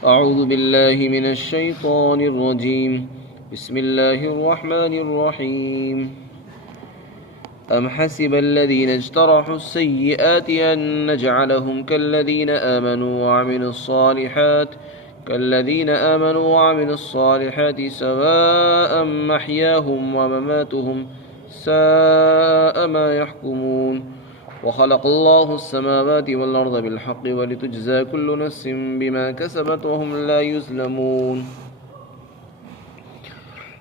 أعوذ بالله من الشيطان الرجيم. بسم الله الرحمن الرحيم. أم حسب الذين اجترحوا السيئات أن نجعلهم كالذين آمنوا وعملوا الصالحات سواء محياهم ومماتهم ساء ما يحكمون. وخلق الله السماوات والأرض بالحق ولتجزى كل نفس بما كسبت وهم لا يظلمون.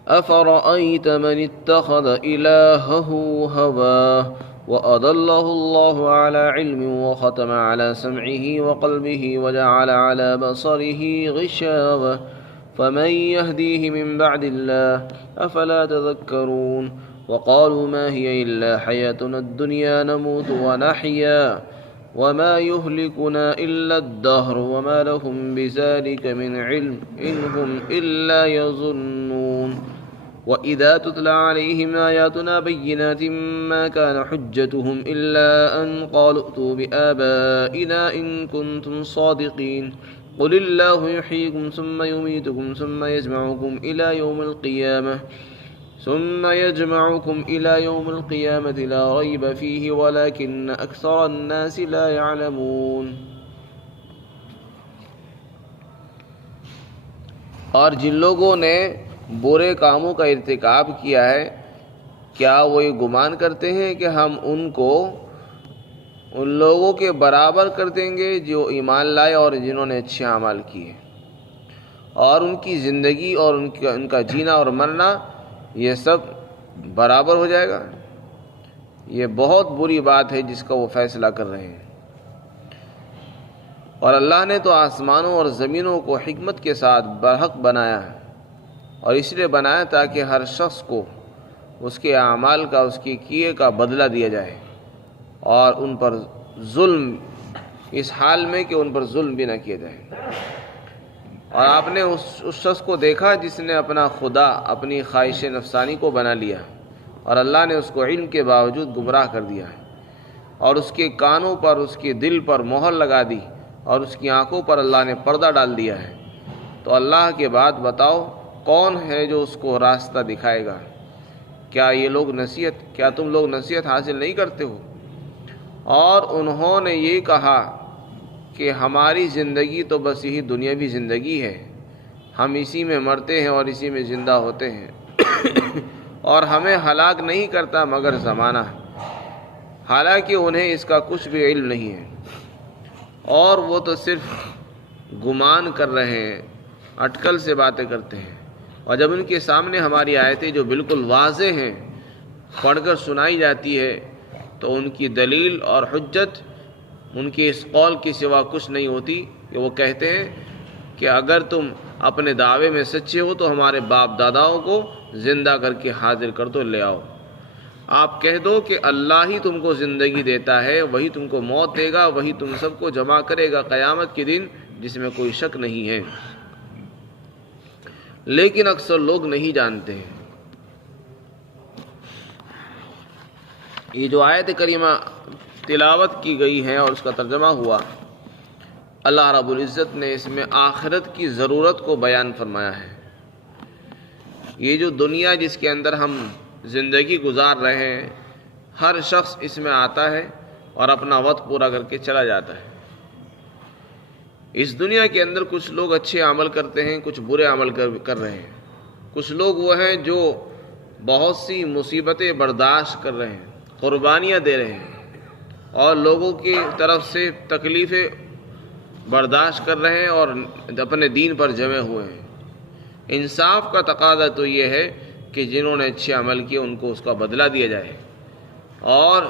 أفرأيت من اتخذ إلهه هواه وأضله الله على علم وختم على سمعه وقلبه وجعل على بصره غشاوة فمن يهديه من بعد الله أفلا تذكرون. وقالوا ما هي إلا حياتنا الدنيا نموت ونحيا وما يهلكنا إلا الدهر وما لهم بذلك من علم إن هم إلا يظنون. وإذا تتلى عليهم آياتنا بينات ما كان حجتهم إلا أن قالوا ائتوا بآبائنا إن كنتم صادقين. قل الله يحييكم ثم يميتكم ثم يجمعكم إلى يوم القيامة لا ريب فيه ولكن أكثر الناس لا يعلمون. اور جن لوگوں نے برے کاموں کا ارتکاب کیا ہے کیا وہ یہ گمان کرتے ہیں کہ ہم ان کو ان لوگوں کے برابر کر دیں گے جو ایمان لائے اور جنہوں نے اچھے اعمال کیے، اور ان کی زندگی اور ان کا جینا اور مرنا یہ سب برابر ہو جائے گا؟ یہ بہت بری بات ہے جس کا وہ فیصلہ کر رہے ہیں. اور اللہ نے تو آسمانوں اور زمینوں کو حکمت کے ساتھ برحق بنایا ہے، اور اس لیے بنایا تاکہ ہر شخص کو اس کے اعمال کا، اس کے کیے کا بدلہ دیا جائے، اور ان پر ظلم اس حال میں کہ ان پر ظلم بھی نہ کیا جائے. اور آپ نے اس شخص کو دیکھا جس نے اپنا خدا اپنی خواہش نفسانی کو بنا لیا، اور اللہ نے اس کو علم کے باوجود گمراہ کر دیا ہے، اور اس کے کانوں پر، اس کے دل پر مہر لگا دی، اور اس کی آنکھوں پر اللہ نے پردہ ڈال دیا ہے. تو اللہ کے بعد بتاؤ کون ہے جو اس کو راستہ دکھائے گا؟ کیا تم لوگ نصیحت حاصل نہیں کرتے ہو؟ اور انہوں نے یہ کہا کہ ہماری زندگی تو بس یہی دنیاوی زندگی ہے، ہم اسی میں مرتے ہیں اور اسی میں زندہ ہوتے ہیں اور ہمیں ہلاک نہیں کرتا مگر زمانہ. حالانکہ انہیں اس کا کچھ بھی علم نہیں ہے، اور وہ تو صرف گمان کر رہے ہیں، اٹکل سے باتیں کرتے ہیں. اور جب ان کے سامنے ہماری آیتیں جو بالکل واضح ہیں پڑھ کر سنائی جاتی ہے تو ان کی دلیل اور حجت ان کے اس قول کے سوا کچھ نہیں ہوتی کہ وہ کہتے ہیں کہ اگر تم اپنے دعوے میں سچے ہو تو ہمارے باپ داداؤں کو زندہ کر کے حاضر کر دو، لے آؤ. آپ کہہ دو کہ اللہ ہی تم کو زندگی دیتا ہے، وہی تم کو موت دے گا، وہی تم سب کو جمع کرے گا قیامت کے دن جس میں کوئی شک نہیں ہے. لیکن اکثر لوگ نہیں جانتے ہیں. یہ جو آیت کریمہ تلاوت کی گئی ہے اور اس کا ترجمہ ہوا، اللہ رب العزت نے اس میں آخرت کی ضرورت کو بیان فرمایا ہے. یہ جو دنیا جس کے اندر ہم زندگی گزار رہے ہیں، ہر شخص اس میں آتا ہے اور اپنا وقت پورا کر کے چلا جاتا ہے. اس دنیا کے اندر کچھ لوگ اچھے عمل کرتے ہیں، کچھ برے عمل کر رہے ہیں. کچھ لوگ وہ ہیں جو بہت سی مصیبتیں برداشت کر رہے ہیں، قربانیاں دے رہے ہیں، اور لوگوں کی طرف سے تکلیفیں برداشت کر رہے ہیں اور اپنے دین پر جمے ہوئے ہیں. انصاف کا تقاضا تو یہ ہے کہ جنہوں نے اچھے عمل کیے ان کو اس کا بدلہ دیا جائے، اور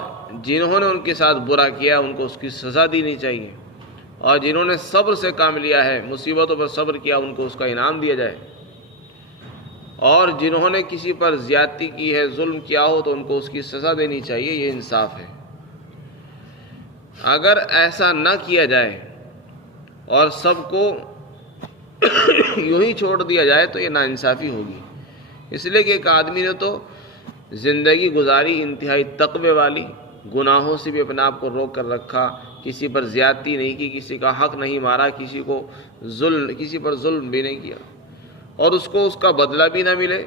جنہوں نے ان کے ساتھ برا کیا ان کو اس کی سزا دینی چاہیے، اور جنہوں نے صبر سے کام لیا ہے، مصیبتوں پر صبر کیا، ان کو اس کا انعام دیا جائے، اور جنہوں نے کسی پر زیادتی کی ہے، ظلم کیا ہو تو ان کو اس کی سزا دینی چاہیے. یہ انصاف ہے. اگر ایسا نہ کیا جائے اور سب کو یوں ہی چھوڑ دیا جائے تو یہ ناانصافی ہوگی. اس لیے کہ ایک آدمی نے تو زندگی گزاری انتہائی تقوی والی، گناہوں سے بھی اپنے آپ کو روک کر رکھا، کسی پر زیادتی نہیں کی، کسی کا حق نہیں مارا، کسی پر ظلم بھی نہیں کیا، اور اس کو اس کا بدلہ بھی نہ ملے،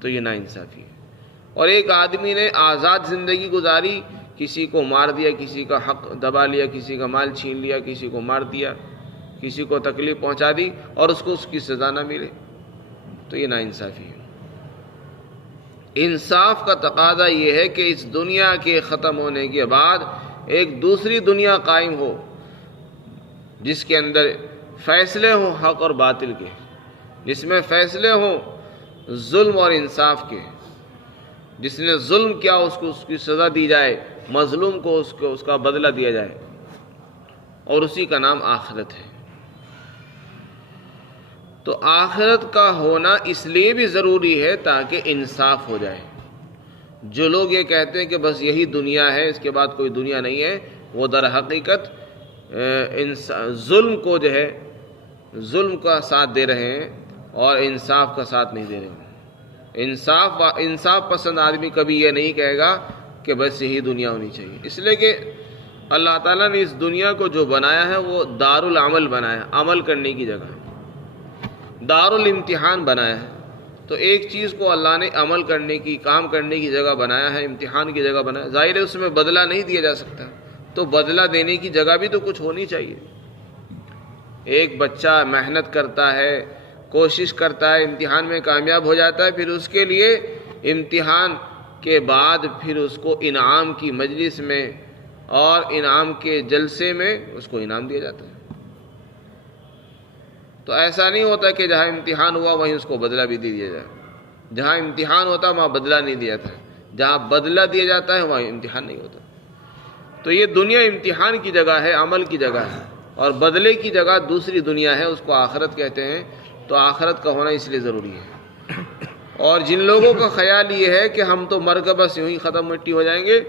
تو یہ ناانصافی ہے۔ اور ایک آدمی نے آزاد زندگی گزاری، کسی کو مار دیا، کسی کا حق دبا لیا، کسی کا مال چھین لیا، کسی کو مار دیا، کسی کو تکلیف پہنچا دی، اور اس کو اس کی سزا نہ ملے، تو یہ ناانصافی ہے۔ انصاف کا تقاضا یہ ہے کہ اس دنیا کے ختم ہونے کے بعد ایک دوسری دنیا قائم ہو، جس کے اندر فیصلے ہوں حق اور باطل کے، جس میں فیصلے ہوں ظلم اور انصاف کے، جس نے ظلم کیا اس کو اس کی سزا دی جائے، مظلوم کو اس کا بدلہ دیا جائے، اور اسی کا نام آخرت ہے۔ تو آخرت کا ہونا اس لیے بھی ضروری ہے تاکہ انصاف ہو جائے۔ جو لوگ یہ کہتے ہیں کہ بس یہی دنیا ہے، اس کے بعد کوئی دنیا نہیں ہے، وہ در حقیقت ظلم کو جو ہے ظلم کا ساتھ دے رہے ہیں اور انصاف کا ساتھ نہیں دے رہے ہیں۔ انصاف پسند آدمی کبھی یہ نہیں کہے گا کہ بس یہی دنیا ہونی چاہیے، اس لیے کہ اللہ تعالیٰ نے اس دنیا کو جو بنایا ہے وہ دار العمل بنایا ہے، عمل کرنے کی جگہ، دار الامتحان بنایا ہے۔ تو ایک چیز کو اللہ نے عمل کرنے کی، کام کرنے کی جگہ بنایا ہے، امتحان کی جگہ بنایا ہے، ظاہر ہے اس میں بدلہ نہیں دیا جا سکتا، تو بدلہ دینے کی جگہ بھی تو کچھ ہونی چاہیے۔ ایک بچہ محنت کرتا ہے، کوشش کرتا ہے، امتحان میں کامیاب ہو جاتا ہے، پھر اس کے لیے امتحان کے بعد پھر اس کو انعام کی مجلس میں اور انعام کے جلسے میں اس کو انعام دیا جاتا ہے۔ تو ایسا نہیں ہوتا کہ جہاں امتحان ہوا وہیں اس کو بدلہ بھی دے دیا جائے، جہاں امتحان ہوتا وہاں بدلہ نہیں دیا جاتا، جہاں بدلہ دیا جاتا ہے وہاں امتحان نہیں ہوتا۔ تو یہ دنیا امتحان کی جگہ ہے، عمل کی جگہ ہے، اور بدلے کی جگہ دوسری دنیا ہے، اس کو آخرت کہتے ہیں۔ تو آخرت کا ہونا اس لیے ضروری ہے۔ اور جن لوگوں کا خیال یہ ہے کہ ہم تو مر کر بس یوں ہی ختم مٹی ہو جائیں گے،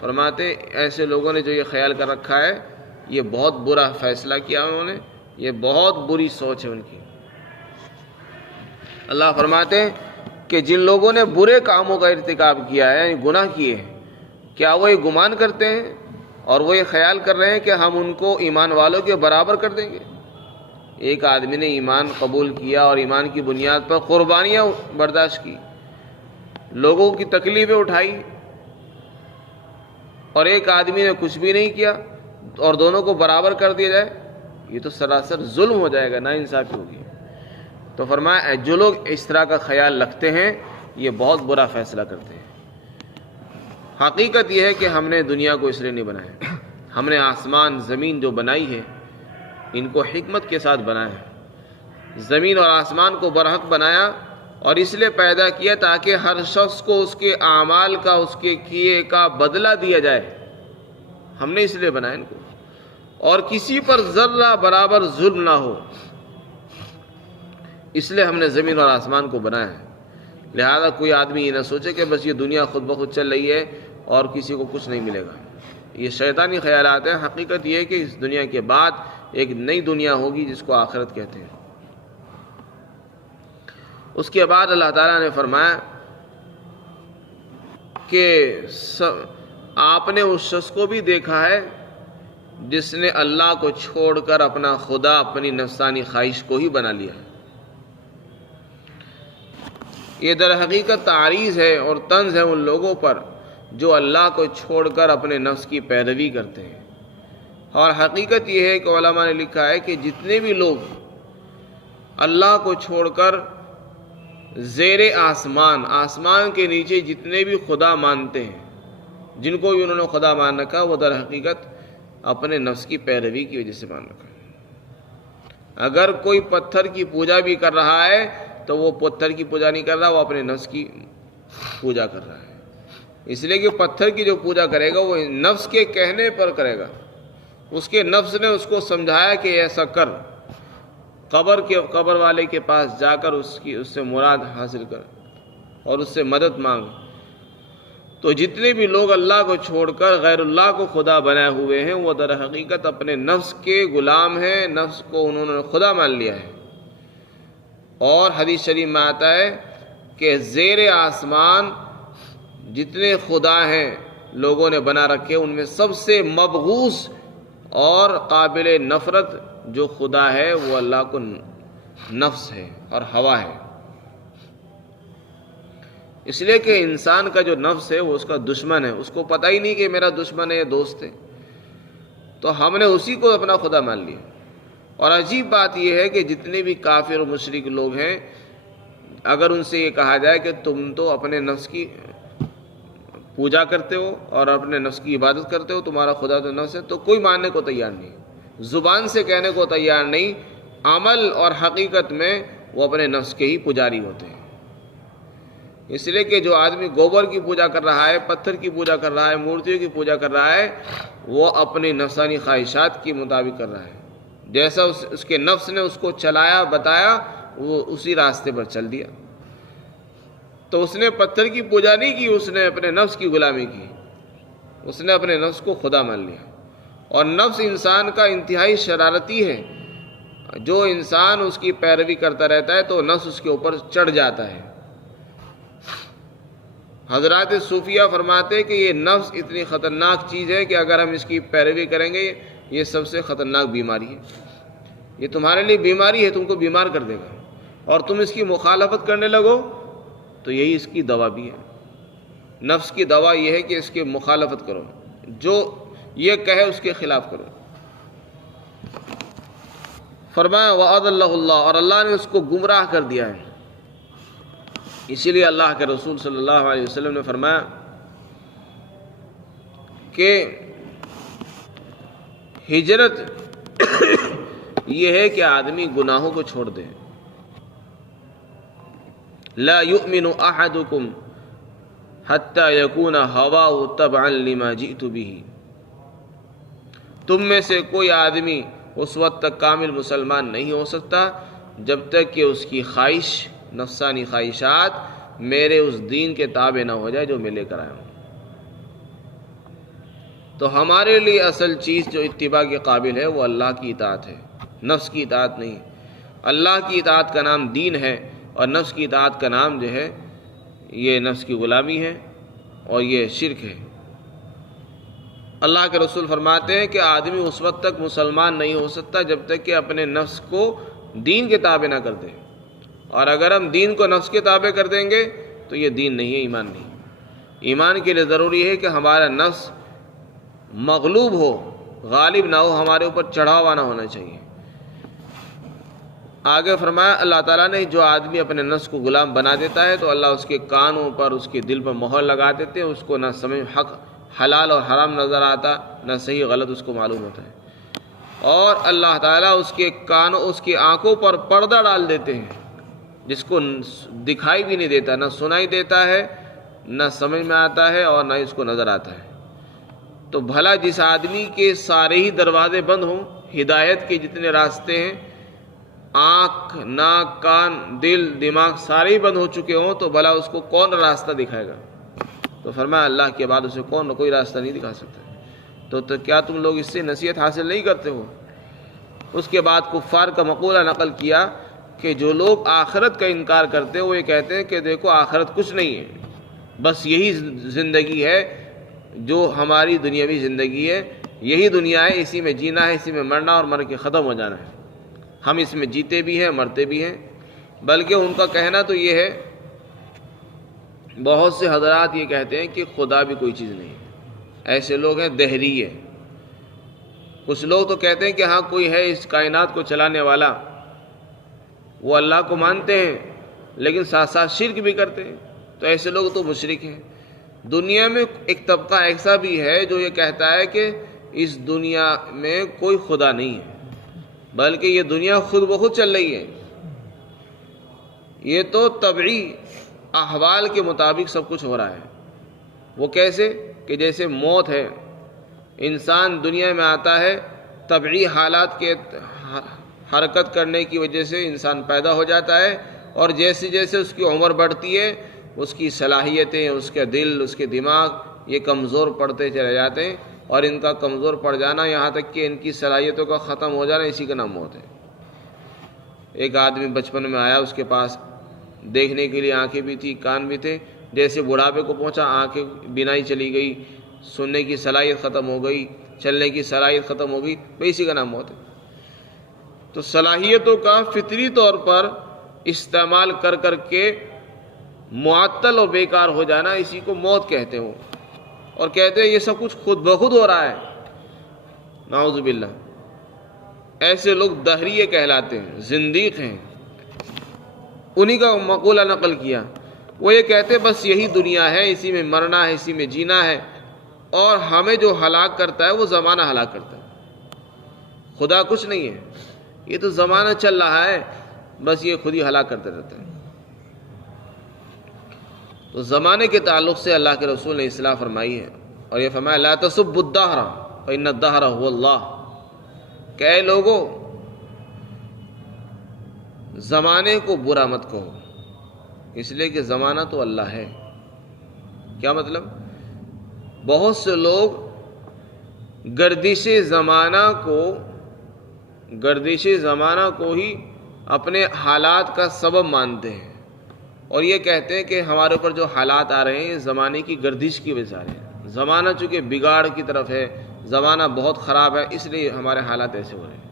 فرماتے ہیں ایسے لوگوں نے جو یہ خیال کر رکھا ہے یہ بہت برا فیصلہ کیا انہوں نے، یہ بہت بری سوچ ہے ان کی۔ اللہ فرماتے ہیں کہ جن لوگوں نے برے کاموں کا ارتکاب کیا ہے، یعنی گناہ کیے ہیں، کیا وہ یہ گمان کرتے ہیں اور وہ یہ خیال کر رہے ہیں کہ ہم ان کو ایمان والوں کے برابر کر دیں گے؟ ایک آدمی نے ایمان قبول کیا اور ایمان کی بنیاد پر قربانیاں برداشت کی، لوگوں کی تکلیفیں اٹھائی، اور ایک آدمی نے کچھ بھی نہیں کیا اور دونوں کو برابر کر دیا جائے، یہ تو سراسر ظلم ہو جائے گا، ناانصافی ہوگی۔ تو فرمایا جو لوگ اس طرح کا خیال رکھتے ہیں یہ بہت برا فیصلہ کرتے ہیں۔ حقیقت یہ ہے کہ ہم نے دنیا کو اس لیے نہیں بنایا، ہم نے آسمان زمین جو بنائی ہے ان کو حکمت کے ساتھ بنایا ہے۔ زمین اور آسمان کو برحق بنایا اور اس لیے پیدا کیا تاکہ ہر شخص کو اس کے اعمال کا، اس کے کیے کا بدلہ دیا جائے۔ ہم نے اس لیے بنایا ان کو، اور کسی پر ذرہ برابر ظلم نہ ہو، اس لیے ہم نے زمین اور آسمان کو بنایا ہے۔ لہذا کوئی آدمی یہ نہ سوچے کہ بس یہ دنیا خود بخود چل رہی ہے اور کسی کو کچھ نہیں ملے گا، یہ شیطانی خیالات ہیں۔ حقیقت یہ ہے کہ اس دنیا کے بعد ایک نئی دنیا ہوگی جس کو آخرت کہتے ہیں۔ اس کے بعد اللہ تعالیٰ نے فرمایا کہ آپ نے اس شخص کو بھی دیکھا ہے جس نے اللہ کو چھوڑ کر اپنا خدا اپنی نفسانی خواہش کو ہی بنا لیا ہے۔ یہ در حقیقت تعریض ہے اور طنز ہے ان لوگوں پر جو اللہ کو چھوڑ کر اپنے نفس کی پیروی کرتے ہیں۔ اور حقیقت یہ ہے کہ علماء نے لکھا ہے کہ جتنے بھی لوگ اللہ کو چھوڑ کر زیر آسمان، آسمان کے نیچے جتنے بھی خدا مانتے ہیں، جن کو بھی انہوں نے خدا مان رکھا، وہ در حقیقت اپنے نفس کی پیروی کی وجہ سے مان رکھا۔ اگر کوئی پتھر کی پوجا بھی کر رہا ہے تو وہ پتھر کی پوجا نہیں کر رہا، وہ اپنے نفس کی پوجا کر رہا ہے۔ اس لیے کہ پتھر کی جو پوجا کرے گا وہ نفس کے کہنے پر کرے گا، اس کے نفس نے اس کو سمجھایا کہ ایسا کر، قبر والے کے پاس جا کر اس سے مراد حاصل کر اور اس سے مدد مانگ۔ تو جتنے بھی لوگ اللہ کو چھوڑ کر غیر اللہ کو خدا بنائے ہوئے ہیں وہ در حقیقت اپنے نفس کے غلام ہیں، نفس کو انہوں نے خدا مان لیا ہے۔ اور حدیث شریف میں آتا ہے کہ زیر آسمان جتنے خدا ہیں لوگوں نے بنا رکھے، ان میں سب سے مبغوث اور قابل نفرت جو خدا ہے وہ اللہ کو نفس ہے اور ہوا ہے، اس لیے کہ انسان کا جو نفس ہے وہ اس کا دشمن ہے، اس کو پتہ ہی نہیں کہ میرا دشمن ہے یا دوست ہے، تو ہم نے اسی کو اپنا خدا مان لیا۔ اور عجیب بات یہ ہے کہ جتنے بھی کافر و مشرک لوگ ہیں، اگر ان سے یہ کہا جائے کہ تم تو اپنے نفس کی پوجا کرتے ہو اور اپنے نفس کی عبادت کرتے ہو، تمہارا خدا تو نفس ہے، تو کوئی ماننے کو تیار نہیں، زبان سے کہنے کو تیار نہیں، عمل اور حقیقت میں وہ اپنے نفس کے ہی پجاری ہوتے ہیں۔ اس لیے کہ جو آدمی گوبر کی پوجا کر رہا ہے، پتھر کی پوجا کر رہا ہے، مورتیوں کی پوجا کر رہا ہے، وہ اپنی نفسانی خواہشات کے مطابق کر رہا ہے، جیسا اس کے نفس نے اس کو چلایا بتایا وہ اسی راستے پر چل دیا۔ تو اس نے پتھر کی پوجا نہیں کی، اس نے اپنے نفس کی غلامی کی، اس نے اپنے نفس کو خدا مان لیا۔ اور نفس انسان کا انتہائی شرارتی ہے، جو انسان اس کی پیروی کرتا رہتا ہے تو نفس اس کے اوپر چڑھ جاتا ہے۔ حضرات صوفیہ فرماتے کہ یہ نفس اتنی خطرناک چیز ہے کہ اگر ہم اس کی پیروی کریں گے یہ سب سے خطرناک بیماری ہے، یہ تمہارے لیے بیماری ہے، تم کو بیمار کر دے گا، اور تم اس کی مخالفت کرنے لگو تو یہی اس کی دوا بھی ہے۔ نفس کی دوا یہ ہے کہ اس کی مخالفت کرو، جو یہ کہے اس کے خلاف کرو۔ فرمایا وَأَضَلَّهُ اللَّهُ، اور اللہ نے اس کو گمراہ کر دیا ہے۔ اسی لیے اللہ کے رسول صلی اللہ علیہ وسلم نے فرمایا کہ ہجرت یہ ہے کہ آدمی گناہوں کو چھوڑ دے۔ لا يؤمن احدكم حتى يكون هواه تبعا لما جئت به، تم میں سے کوئی آدمی اس وقت تک کامل مسلمان نہیں ہو سکتا جب تک کہ اس کی خواہش، نفسانی خواہشات میرے اس دین کے تابع نہ ہو جائے جو میں لے کر آیا ہوں۔ تو ہمارے لیے اصل چیز جو اتباع کے قابل ہے وہ اللہ کی اطاعت ہے، نفس کی اطاعت نہیں۔ اللہ کی اطاعت کا نام دین ہے، اور نفس کی اطاعت کا نام جو ہے یہ نفس کی غلامی ہے اور یہ شرک ہے۔ اللہ کے رسول فرماتے ہیں کہ آدمی اس وقت تک مسلمان نہیں ہو سکتا جب تک کہ اپنے نفس کو دین کے تابع نہ کر دے، اور اگر ہم دین کو نفس کے تابع کر دیں گے تو یہ دین نہیں ہے، ایمان نہیں۔ ایمان کے لیے ضروری ہے کہ ہمارا نفس مغلوب ہو، غالب نہ ہو، ہمارے اوپر چڑھاوا نہ ہونا چاہیے۔ آگے فرمایا اللہ تعالیٰ نے جو آدمی اپنے نفس کو غلام بنا دیتا ہے تو اللہ اس کے کانوں پر، اس کے دل پر مہر لگا دیتے ہیں، اس کو نہ سمجھ حق حلال اور حرام نظر آتا، نہ صحیح غلط اس کو معلوم ہوتا ہے، اور اللہ تعالیٰ اس کے کانوں، اس کی آنکھوں پر پردہ ڈال دیتے ہیں جس کو دکھائی بھی نہیں دیتا، نہ سنائی دیتا ہے، نہ سمجھ میں آتا ہے، اور نہ اس کو نظر آتا ہے۔ تو بھلا جس آدمی کے سارے ہی دروازے بند ہوں، ہدایت کے جتنے راستے ہیں، آنکھ، ناک، کان، دل، دماغ سارے ہی بند ہو چکے ہوں، تو بھلا اس کو کون راستہ دکھائے گا؟ تو فرمایا اللہ کے بعد اسے کوئی راستہ نہیں دکھا سکتا۔ تو کیا تم لوگ اس سے نصیحت حاصل نہیں کرتے ہو؟ اس کے بعد کفار کا مقولہ نقل کیا کہ جو لوگ آخرت کا انکار کرتے ہیں وہ یہ کہتے ہیں کہ دیکھو آخرت کچھ نہیں ہے، بس یہی زندگی ہے جو ہماری دنیاوی زندگی ہے، یہی دنیا ہے، اسی میں جینا ہے، اسی میں مرنا اور مر کے ختم ہو جانا ہے، ہم اس میں جیتے بھی ہیں مرتے بھی ہیں۔ بلکہ ان کا کہنا تو یہ ہے، بہت سے حضرات یہ کہتے ہیں کہ خدا بھی کوئی چیز نہیں ہے، ایسے لوگ ہیں دہریہ۔ کچھ لوگ تو کہتے ہیں کہ ہاں کوئی ہے اس کائنات کو چلانے والا، وہ اللہ کو مانتے ہیں لیکن ساتھ ساتھ شرک بھی کرتے ہیں، تو ایسے لوگ تو مشرک ہیں۔ دنیا میں ایک طبقہ ایسا بھی ہے جو یہ کہتا ہے کہ اس دنیا میں کوئی خدا نہیں ہے، بلکہ یہ دنیا خود بخود چل رہی ہے، یہ تو طبعی احوال کے مطابق سب کچھ ہو رہا ہے۔ وہ کیسے کہ جیسے موت ہے، انسان دنیا میں آتا ہے، طبعی حالات کے حرکت کرنے کی وجہ سے انسان پیدا ہو جاتا ہے، اور جیسے جیسے اس کی عمر بڑھتی ہے اس کی صلاحیتیں، اس کے دل، اس کے دماغ یہ کمزور پڑتے چلے جاتے ہیں، اور ان کا کمزور پڑ جانا یہاں تک کہ ان کی صلاحیتوں کا ختم ہو جانا، اسی کا نام موت ہے۔ ایک آدمی بچپن میں آیا، اس کے پاس دیکھنے کے لیے آنکھیں بھی تھی، کان بھی تھے، جیسے بڑھاپے کو پہنچا آنکھیں بینائی چلی گئی، سننے کی صلاحیت ختم ہو گئی، چلنے کی صلاحیت ختم ہو گئی، بھئی اسی کا نام موت ہے۔ تو صلاحیتوں کا فطری طور پر استعمال کر کر کے معطل اور بیکار ہو جانا، اسی کو موت کہتے ہو، اور کہتے ہیں یہ سب کچھ خود بخود ہو رہا ہے، نعوذ باللہ۔ ایسے لوگ دہریے کہلاتے ہیں، زندیق ہیں۔ انہی کا مقولہ نقل کیا، وہ یہ کہتے بس یہی دنیا ہے، اسی میں مرنا ہے، اسی میں جینا ہے، اور ہمیں جو ہلاک کرتا ہے وہ زمانہ ہلاک کرتا ہے، خدا کچھ نہیں ہے، یہ تو زمانہ چل رہا ہے، بس یہ خود ہی ہلاک کرتے رہتا ہے۔ تو زمانے کے تعلق سے اللہ کے رسول نے اصلاح فرمائی ہے، اور یہ فرمایا لا تسبوا الدہر فإن الدہر هو اللہ، کہ اے لوگو زمانے کو برا مت کہو، اس لیے کہ زمانہ تو اللہ ہے۔ کیا مطلب؟ بہت سے لوگ گردش زمانہ کو ہی اپنے حالات کا سبب مانتے ہیں، اور یہ کہتے ہیں کہ ہمارے اوپر جو حالات آ رہے ہیں یہ زمانے کی گردش کی وجہ سے آ رہے ہیں، زمانہ چونکہ بگاڑ کی طرف ہے، زمانہ بہت خراب ہے، اس لیے ہمارے حالات ایسے ہو رہے ہیں۔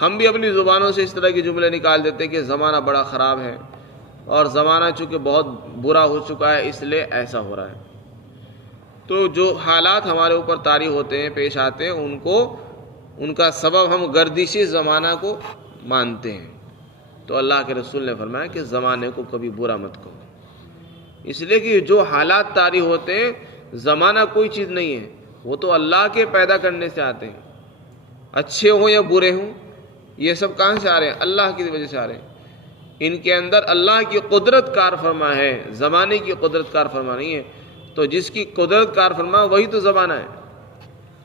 ہم بھی اپنی زبانوں سے اس طرح کے جملے نکال دیتے ہیں کہ زمانہ بڑا خراب ہے، اور زمانہ چونکہ بہت برا ہو چکا ہے اس لیے ایسا ہو رہا ہے۔ تو جو حالات ہمارے اوپر طاری ہوتے ہیں، پیش آتے ہیں، ان کا سبب ہم گردش زمانہ کو مانتے ہیں۔ تو اللہ کے رسول نے فرمایا کہ زمانے کو کبھی برا مت کہو، اس لیے کہ جو حالات طاری ہوتے ہیں، زمانہ کوئی چیز نہیں ہے، وہ تو اللہ کے پیدا کرنے سے آتے ہیں، اچھے ہوں یا برے ہوں، یہ سب کہاں سے آ رہے ہیں؟ اللہ کی وجہ سے آ رہے ہیں۔ ان کے اندر اللہ کی قدرت کار فرما ہے، زمانے کی قدرت کار فرما نہیں ہے۔ تو جس کی قدرت کار فرما وہی تو زمانہ ہے،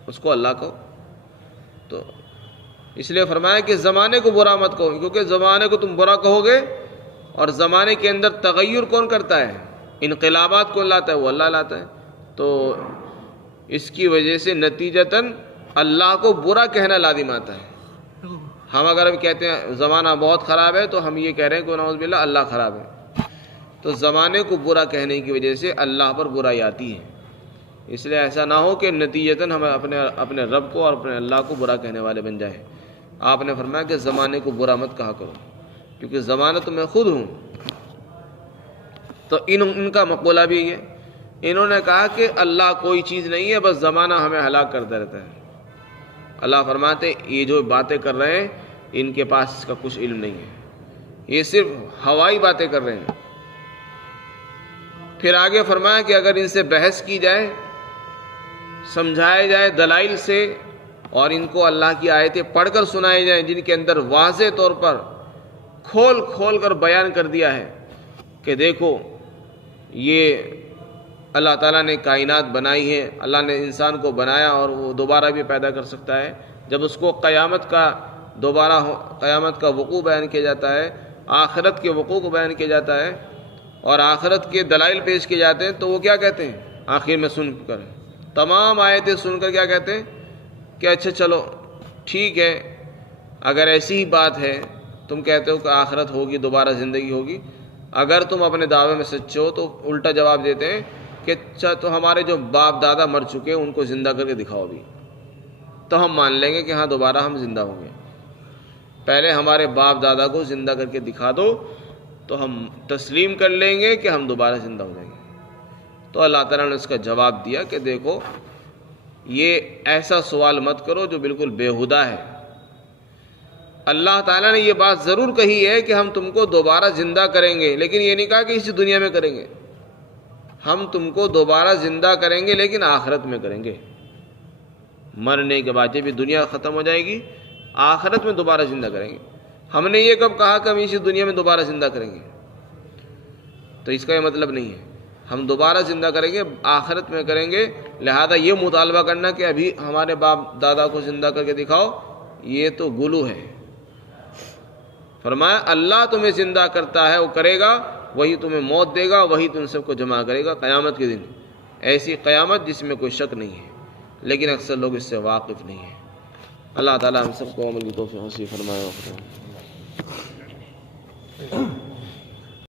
اس کو اللہ کہو۔ تو اس لیے فرمایا کہ زمانے کو برا مت کہو، کیونکہ زمانے کو تم برا کہو گے، اور زمانے کے اندر تغیر کون کرتا ہے؟ انقلابات کون لاتا ہے؟ وہ اللہ لاتا ہے۔ تو اس کی وجہ سے نتیجتاً اللہ کو برا کہنا لازم آتا ہے۔ ہم اگر ابھی کہتے ہیں زمانہ بہت خراب ہے تو ہم یہ کہہ رہے ہیں کہ نعوذ باللہ اللہ خراب ہے۔ تو زمانے کو برا کہنے کی وجہ سے اللہ پر برائی آتی ہے، اس لیے ایسا نہ ہو کہ نتیجتاً ہم اپنے رب کو اور اپنے اللہ کو برا کہنے والے بن جائیں۔ آپ نے فرمایا کہ زمانے کو برا مت کہا کرو، کیونکہ زمانہ تو میں خود ہوں۔ تو ان کا مقولہ بھی ہے، انہوں نے کہا کہ اللہ کوئی چیز نہیں ہے، بس زمانہ ہمیں ہلاک کرتا رہتا ہے۔ اللہ فرماتے یہ جو باتیں کر رہے ہیں ان کے پاس اس کا کچھ علم نہیں ہے، یہ صرف ہوائی باتیں کر رہے ہیں۔ پھر آگے فرمایا کہ اگر ان سے بحث کی جائے، سمجھایا جائے دلائل سے، اور ان کو اللہ کی آیتیں پڑھ کر سنائی جائیں جن کے اندر واضح طور پر کھول کھول کر بیان کر دیا ہے کہ دیکھو یہ اللہ تعالیٰ نے کائنات بنائی ہے، اللہ نے انسان کو بنایا اور وہ دوبارہ بھی پیدا کر سکتا ہے، جب اس کو قیامت کا وقوع بیان کیا جاتا ہے، آخرت کے وقوع کو بیان کیا جاتا ہے، اور آخرت کے دلائل پیش کیے جاتے ہیں، تو وہ کیا کہتے ہیں آخر میں سن کر، تمام آیتیں سن کر کیا کہتے ہیں کہ اچھا چلو ٹھیک ہے، اگر ایسی ہی بات ہے، تم کہتے ہو کہ آخرت ہوگی، دوبارہ زندگی ہوگی، اگر تم اپنے دعوے میں سچے ہو تو الٹا جواب دیتے ہیں کہ اچھا تو ہمارے جو باپ دادا مر چکے ہیں ان کو زندہ کر کے دکھاؤ بھی، تو ہم مان لیں گے کہ ہاں دوبارہ ہم زندہ ہوں گے۔ پہلے ہمارے باپ دادا کو زندہ کر کے دکھا دو تو ہم تسلیم کر لیں گے کہ ہم دوبارہ زندہ ہو جائیں گے۔ تو اللہ تعالیٰ نے اس کا جواب دیا کہ دیکھو یہ ایسا سوال مت کرو جو بالکل بیہودہ ہے۔ اللہ تعالیٰ نے یہ بات ضرور کہی ہے کہ ہم تم کو دوبارہ زندہ کریں گے، لیکن یہ نہیں کہا کہ اسی دنیا میں کریں گے، ہم تم کو دوبارہ زندہ کریں گے لیکن آخرت میں کریں گے۔ مرنے کے بعد جب یہ دنیا ختم ہو جائے گی، آخرت میں دوبارہ زندہ کریں گے۔ ہم نے یہ کب کہا کہ ہم اسی دنیا میں دوبارہ زندہ کریں گے؟ تو اس کا یہ مطلب نہیں ہے، ہم دوبارہ زندہ کریں گے، آخرت میں کریں گے۔ لہذا یہ مطالبہ کرنا کہ ابھی ہمارے باپ دادا کو زندہ کر کے دکھاؤ، یہ تو غلو ہے۔ فرمایا اللہ تمہیں زندہ کرتا ہے، وہ کرے گا، وہی تمہیں موت دے گا، وہی تم سب کو جمع کرے گا قیامت کے دن، ایسی قیامت جس میں کوئی شک نہیں ہے، لیکن اکثر لوگ اس سے واقف نہیں ہیں۔ اللہ تعالیٰ ہم سب کو عمل کی توفیق نصیب فرمائے۔